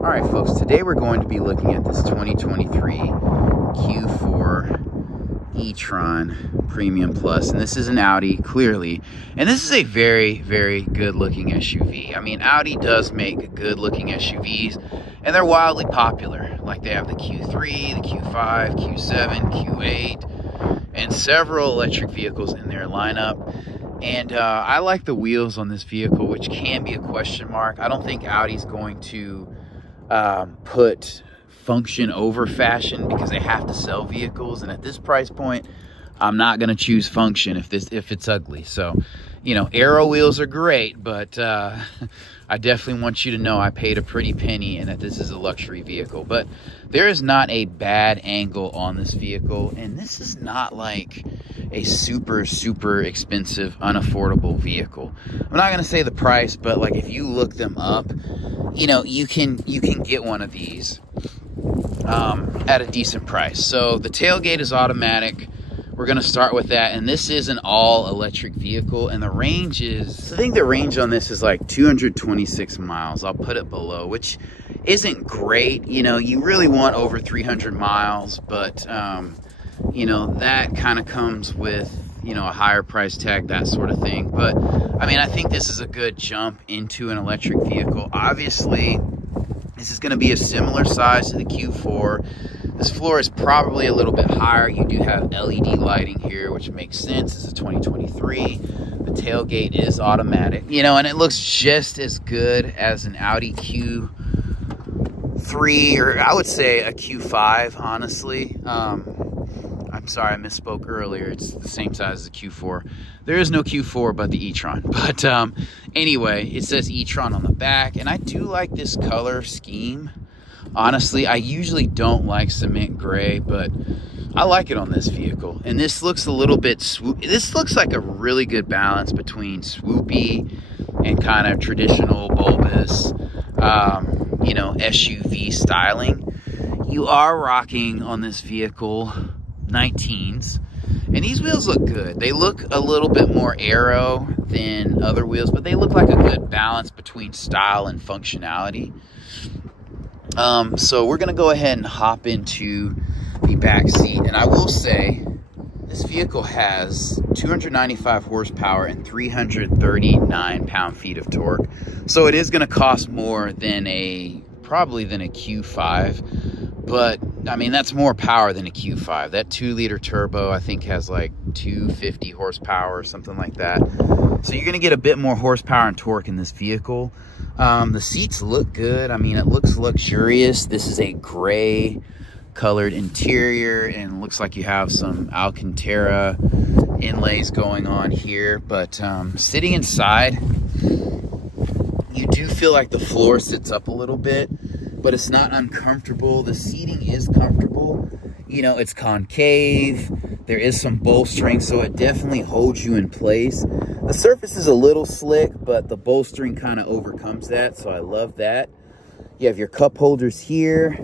All right, folks, today we're going to be looking at this 2023 Q4 E-tron Premium Plus, and this is an Audi, clearly, and this is a very, very good-looking SUV. I mean, Audi does make good-looking SUVs, and they're wildly popular. Like, they have the Q3, the Q5, Q7, Q8, and several electric vehicles in their lineup. And I like the wheels on this vehicle, which can be a question mark. I don't think Audi's going to put function over fashion because they have to sell vehicles, and at this price point I'm not going to choose function if it's ugly. So, you know, aero wheels are great, but I definitely want you to know I paid a pretty penny and that this is a luxury vehicle. But there is not a bad angle on this vehicle, and this is not like a super expensive, unaffordable vehicle. I'm not going to say the price, but like if you look them up, you know, you can get one of these at a decent price. So the tailgate is automatic. We're going to start with that, and this is an all-electric vehicle, and the range is, I think the range on this is like 226 miles. I'll put it below, which isn't great. You know, you really want over 300 miles, but you know, that kind of comes with, you know, a higher price tag, that sort of thing. But I mean, I think this is a good jump into an electric vehicle. Obviously, this is going to be a similar size to the Q4. This floor is probably a little bit higher. You do have LED lighting here, which makes sense. This is 2023. The tailgate is automatic, you know, and it looks just as good as an Audi Q3, or I would say a Q5, honestly. I'm sorry, I misspoke earlier. It's the same size as the Q4. There is no Q4 but the E-tron. But anyway, it says E-tron on the back, and I do like this color scheme. Honestly, I usually don't like cement gray, but I like it on this vehicle. And this looks a little bit this looks like a really good balance between swoopy and kind of traditional bulbous, you know, SUV styling. You are rocking on this vehicle 19s, and these wheels look good. They look a little bit more aero than other wheels, but they look like a good balance between style and functionality. So we're gonna go ahead and hop into the back seat, and I will say this vehicle has 295 horsepower and 339 pound-feet of torque, so it is gonna cost more than probably than a Q5. But, I mean, that's more power than a Q5. That 2-liter turbo, I think, has like 250 horsepower or something like that. So you're going to get a bit more horsepower and torque in this vehicle. The seats look good. I mean, it looks luxurious. This is a gray colored interior, and it looks like you have some Alcantara inlays going on here. But sitting inside, you do feel like the floor sits up a little bit, but it's not uncomfortable. The seating is comfortable. You know, it's concave. There is some bolstering, so it definitely holds you in place. The surface is a little slick, but the bolstering kind of overcomes that, so I love that. You have your cup holders here.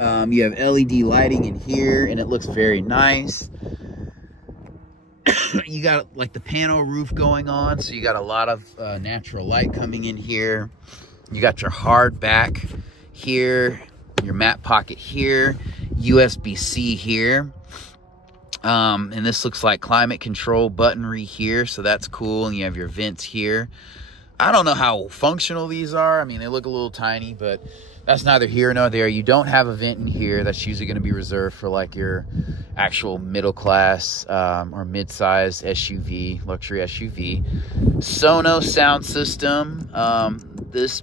You have LED lighting in here, and it looks very nice. You got like the panel roof going on, so you got a lot of natural light coming in here. You got your hard back here, your mat pocket here, USB-C here. And this looks like climate control buttonry here, so that's cool. And you have your vents here. I don't know how functional these are. I mean, they look a little tiny, but that's neither here nor there. You don't have a vent in here. That's usually going to be reserved for like your actual middle class or mid-sized SUV, luxury SUV. Sonos sound system. This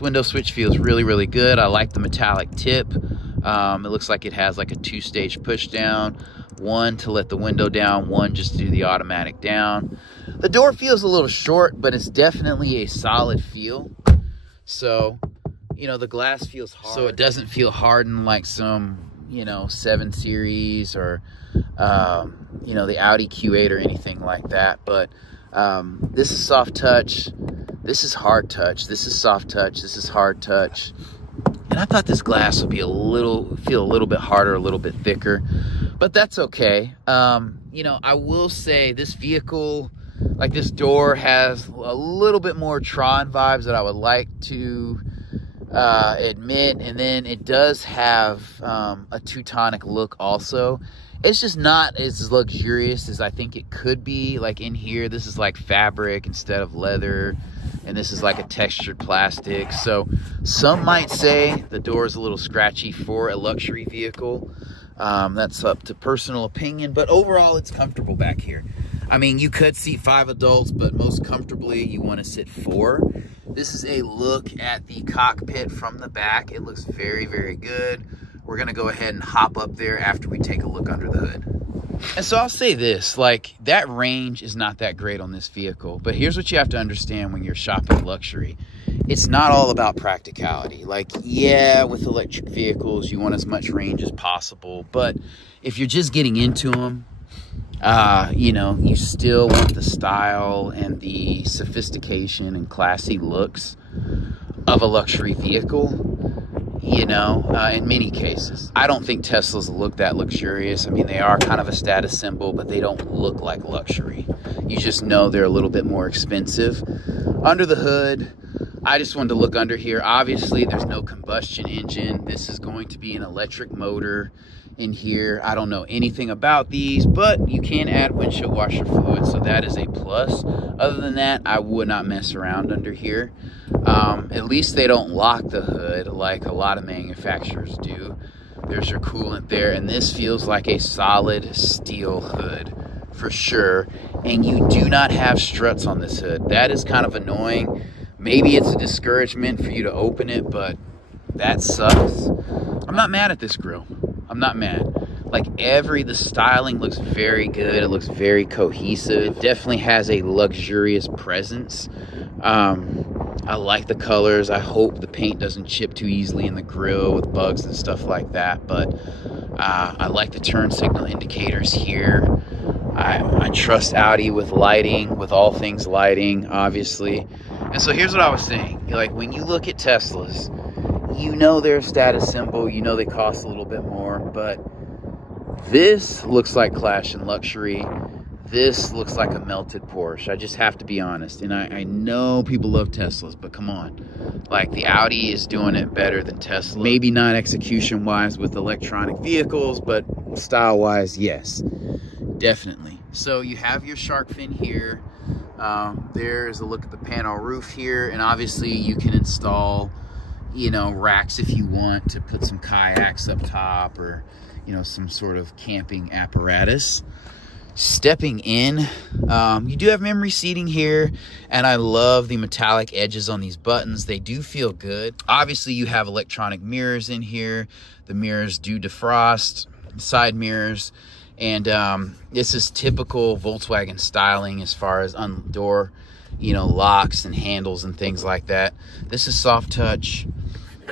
window switch feels really good. I like the metallic tip. It looks like it has like a 2-stage push down, one to let the window down, one just to do the automatic down. The door feels a little short, but it's definitely a solid feel. So, you know, the glass feels hard, so it doesn't feel hardened like some, you know, 7 Series or, you know, the Audi Q8 or anything like that. But this is soft touch. This is hard touch. This is soft touch. This is hard touch. And I thought this glass would be feel a little bit harder, a little bit thicker, but that's okay. You know, I will say this vehicle Like, this door has a little bit more Tron vibes that I would like to admit. And then it does have a Teutonic look also. It's just not as luxurious as I think it could be. Like, in here, this is like fabric instead of leather, and this is like a textured plastic. So some might say the door is a little scratchy for a luxury vehicle. That's up to personal opinion, but overall it's comfortable back here. I mean, you could seat 5 adults, but most comfortably you want to sit 4. This is a look at the cockpit from the back. It looks very, very good. We're going to go ahead and hop up there after we take a look under the hood. And so I'll say this, like, that range is not that great on this vehicle, but here's what you have to understand when you're shopping luxury. It's not all about practicality. Like, yeah, with electric vehicles, you want as much range as possible, but if you're just getting into them, you know, you still want the style and the sophistication and classy looks of a luxury vehicle. You know, in many cases. I don't think Teslas look that luxurious. I mean, they are kind of a status symbol, but they don't look like luxury. You just know they're a little bit more expensive. Under the hood, I just wanted to look under here. Obviously, there's no combustion engine. This is going to be an electric motor in here. I don't know anything about these, but you can add windshield washer fluid, so that is a plus. Other than that, I would not mess around under here. At least they don't lock the hood like a lot of manufacturers do. There's your coolant there, and this feels like a solid steel hood for sure. And you do not have struts on this hood. That is kind of annoying. Maybe it's a discouragement for you to open it, but that sucks. I'm not mad at this grille. I'm not mad. Like, the styling looks very good. It looks very cohesive. It definitely has a luxurious presence. I like the colors. I hope the paint doesn't chip too easily in the grille with bugs and stuff like that. But I like the turn signal indicators here. I trust Audi with lighting, with all things lighting, obviously. And so here's what I was saying. Like, when you look at Teslas, you know they're a status symbol. You know they cost a little bit more. But this looks like clash and luxury. This looks like a melted Porsche. I just have to be honest. And I know people love Teslas, but come on. Like, the Audi is doing it better than Tesla. Maybe not execution-wise with electronic vehicles, but style-wise, yes. Definitely. So you have your shark fin here. There's a look at the panel roof here. And obviously you can install, you know, racks if you want to put some kayaks up top, or, you know, some sort of camping apparatus. Stepping in, you do have memory seating here, and I love the metallic edges on these buttons. They do feel good. Obviously, you have electronic mirrors in here. The mirrors do defrost, side mirrors, and this is typical Volkswagen styling as far as door, you know, locks and handles and things like that. This is soft touch.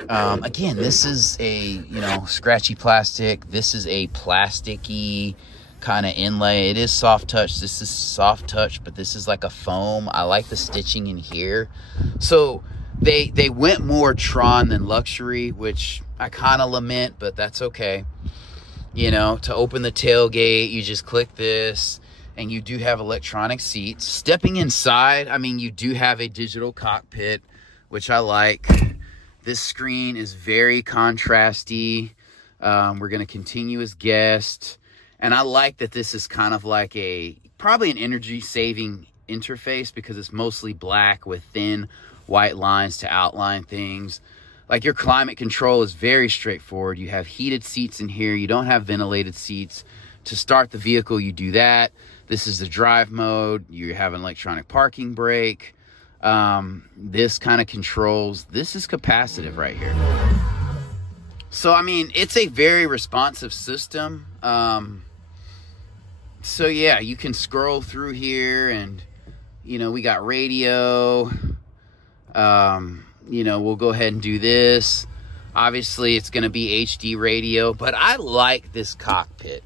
Again, this is a, you know, scratchy plastic. This is a plasticky kind of inlay. It is soft touch. This is soft touch, but this is like a foam. I like the stitching in here. So they went more Tron than luxury, which I kind of lament, but that's okay. You know, to open the tailgate, you just click this, and you do have electronic seats. Stepping inside, I mean, you do have a digital cockpit, which I like. This screen is very contrasty. We're going to continue as guest. And I like that this is kind of like probably an energy saving interface, because it's mostly black with thin white lines to outline things. Like, your climate control is very straightforward. You have heated seats in here. You don't have ventilated seats. To start the vehicle, you do that. This is the drive mode. You have an electronic parking brake. This kind of controls. This is capacitive right here. So, I mean, it's a very responsive system. So yeah, you can scroll through here, and, you know, we got radio. You know, we'll go ahead and do this. Obviously, it's going to be HD radio, but I like this cockpit.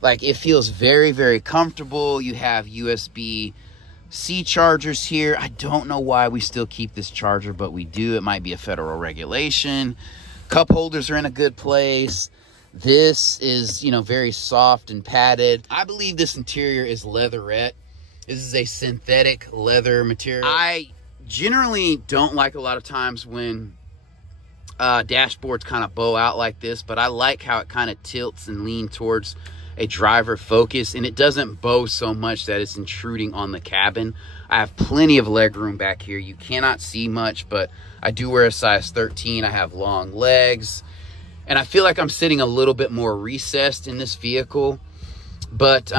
Like, it feels very, very comfortable. You have USB-C chargers here. I don't know why we still keep this charger, but we do. It might be a federal regulation. Cup holders are in a good place. This is, you know, very soft and padded. I believe this interior is leatherette. This is a synthetic leather material. I generally don't like a lot of times when dashboards kind of bow out like this, but I like how it kind of tilts and leans towards a driver focus, and it doesn't bow so much that it's intruding on the cabin. I have plenty of leg room back here. You cannot see much, but I do wear a size 13. I have long legs, and I feel like I'm sitting a little bit more recessed in this vehicle. But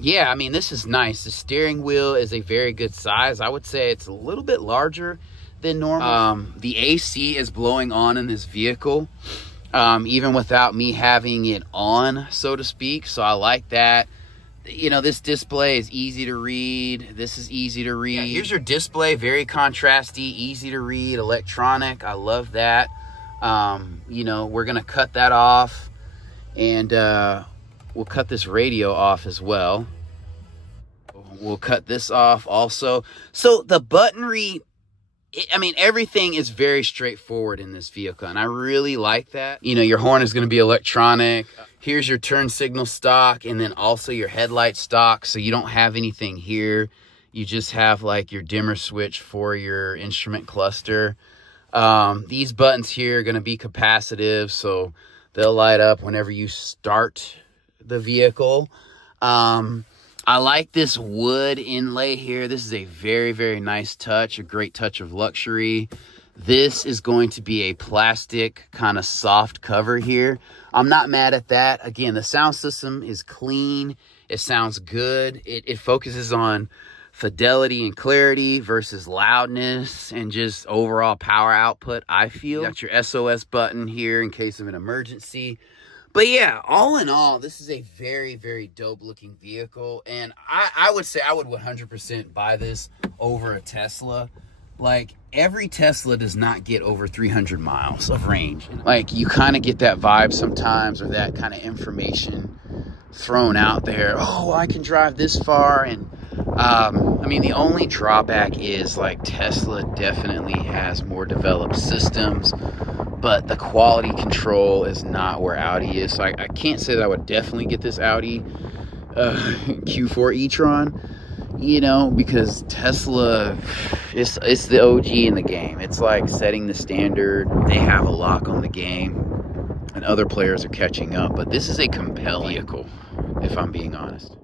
yeah, I mean, this is nice. The steering wheel is a very good size. I would say it's a little bit larger than normal. The AC is blowing on in this vehicle, even without me having it on, so to speak. So I like that. You know, this display is easy to read. This is easy to read. Yeah, here's your display, very contrasty, easy to read, electronic. I love that. You know, we're gonna cut that off, and we'll cut this radio off as well. We'll cut this off also. So the buttonry, I mean, everything is very straightforward in this vehicle, and I really like that. You know, your horn is going to be electronic. Here's your turn signal stock, and then also your headlight stock, so you don't have anything here. You just have like your dimmer switch for your instrument cluster. These buttons here are going to be capacitive, so they'll light up whenever you start the vehicle. I like this wood inlay here. This is a very, very nice touch, a great touch of luxury. This is going to be a plastic kind of soft cover here. I'm not mad at that. Again, the sound system is clean. It sounds good. It focuses on fidelity and clarity versus loudness and just overall power output, I feel. You got your SOS button here in case of an emergency. But yeah, all in all, this is a very, very dope looking vehicle. And I would say I would 100% buy this over a Tesla. Like, every Tesla does not get over 300 miles of range. Like, you kind of get that vibe sometimes, or that kind of information thrown out there. Oh, I can drive this far. And I mean, the only drawback is, like, Tesla definitely has more developed systems, but the quality control is not where Audi is. So I can't say that I would definitely get this Audi Q4 e-tron, you know, because Tesla, it's the OG in the game. It's like setting the standard. They have a lock on the game, and other players are catching up. But this is a compelling vehicle, if I'm being honest.